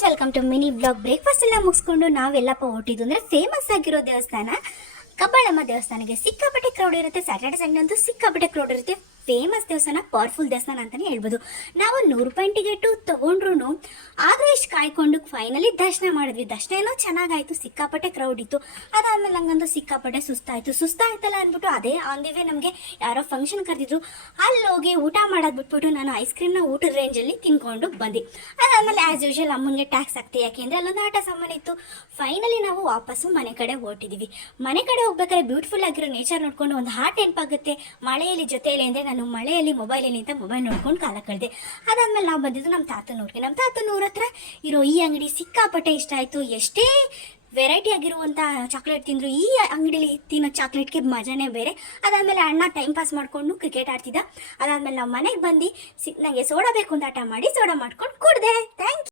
Friends, welcome to mini blog. Breakfast ಎಲ್ಲ ಮುಗಿಸ್ಕೊಂಡು ನಾವೆಲ್ಲಪ್ಪ ಹೊಟ್ಟಿದ್ದು ಅಂದರೆ ಫೇಮಸ್ ಆಗಿರೋ ದೇವಸ್ಥಾನ ಕಬ್ಬಾಳಮ್ಮ ದೇವಸ್ಥಾನಕ್ಕೆ. ಸಿಕ್ಕಾಪಟ್ಟೆ ಕ್ರೌಡ್ ಇರುತ್ತೆ. ಸ್ಯಾಟರ್ಡೆ ಸಂಡೇ ಅಂತೂ ಸಿಕ್ಕಾಪಟ್ಟೆ ಕ್ರೌಡ್ ಇರುತ್ತೆ. ಫೇಮಸ್ ದೇವಸ್ಥಾನ, ಪವರ್ಫುಲ್ ದೇವಸ್ಥಾನ ಅಂತಲೇ ಹೇಳ್ಬೋದು. ನಾವು 100 ರೂಪಾಯಿ ಟಿಕೆಟು ತೊಗೊಂಡ್ರು ಆದರೂ ಇಷ್ಟು ಕಾಯ್ಕೊಂಡು ಫೈನಲಿ ದರ್ಶನ ಮಾಡಿದ್ವಿ. ದರ್ಶನ ಏನೋ ಚೆನ್ನಾಗಾಯಿತು, ಸಿಕ್ಕಾಪಟ್ಟೆ ಕ್ರೌಡ್ ಇತ್ತು. ಅದಾದಮೇಲೆ ನಂಗಂತೂ ಸಿಕ್ಕಾಪಟ್ಟೆ ಸುಸ್ತಾಯ್ತಲ್ಲ ಅಂದ್ಬಿಟ್ಟು ಅದೇ ಆನ್ ದಿ ವೇ ನಮಗೆ ಯಾರೋ ಫಂಕ್ಷನ್ ಕರೆದಿದ್ರು. ಅಲ್ಲಿ ಹೋಗಿ ಊಟ ಮಾಡೋದು ಬಿಟ್ಬಿಟ್ಟು ನಾನು ಐಸ್ ಕ್ರೀಮ್ನ ಊಟದ ರೇಂಜಲ್ಲಿ ತಿನ್ಕೊಂಡು ಬಂದು ಅದಾದಮೇಲೆ ಆ್ಯಸ್ ಯೂಶುವಲ್ ಅಮ್ಮನಿಗೆ ಟ್ಯಾಕ್ಸ್ ಆಗ್ತೀವಿ, ಯಾಕೆಂದರೆ ಅಲ್ಲೊಂದು ಆಟ ಸಾಮಾನು ಇತ್ತು. ಫೈನಲಿ ನಾವು ವಾಪಸ್ಸು ಮನೆ ಕಡೆ ಹೊರಟಿದ್ದೀವಿ. ಮನೆ ಕಡೆ ಹೋಗ್ಬೇಕಾದ್ರೆ ಬ್ಯೂಟಿಫುಲ್ ಆಗಿರೋ ನೇಚರ್ ನೋಡ್ಕೊಂಡು ಒಂದು ಹಾರ್ಟ್ ನೆನಪಾಗುತ್ತೆ. ಮಳೆಯಲ್ಲಿ ಜೊತೆಯಲ್ಲಿ ಅಂದರೆ ನಾನು ಮಳೆಯಲ್ಲಿ ಮೊಬೈಲಲ್ಲಿ ಅಂತ ಮೊಬೈಲ್ ನೋಡ್ಕೊಂಡು ಕಾಲ ಕಳೆದೆ. ಅದಾದಮೇಲೆ ನಾವು ಬಂದಿದ್ದು ನಮ್ಮ ತಾತನೂರಿಗೆ. ನಮ್ಮ ತಾತನೂರ ಹತ್ರ ಇರೋ ಈ ಅಂಗಡಿ ಸಿಕ್ಕಾಪಟ್ಟೆ ಇಷ್ಟ ಆಯಿತು. ಎಷ್ಟೇ ವೆರೈಟಿ ಆಗಿರುವಂಥ ಚಾಕ್ಲೇಟ್ ತಿಂದರು, ಈ ಅಂಗಡಿಲಿ ತಿನ್ನೋ ಚಾಕ್ಲೇಟ್ಗೆ ಮಜಾನೇ ಬೇರೆ. ಅದಾದಮೇಲೆ ಅಣ್ಣ ಟೈಮ್ ಪಾಸ್ ಮಾಡಿಕೊಂಡು ಕ್ರಿಕೆಟ್ ಆಡ್ತಿದ್ದ. ಅದಾದಮೇಲೆ ನಾವು ಮನೆಗೆ ಬಂದು ನನಗೆ ಸೋಡಾ ಬೇಕು ಅಂತ ಆಟ ಮಾಡಿ ಸೋಡಾ ಮಾಡ್ಕೊಂಡು ಕುಡಿದೆ. Thank you.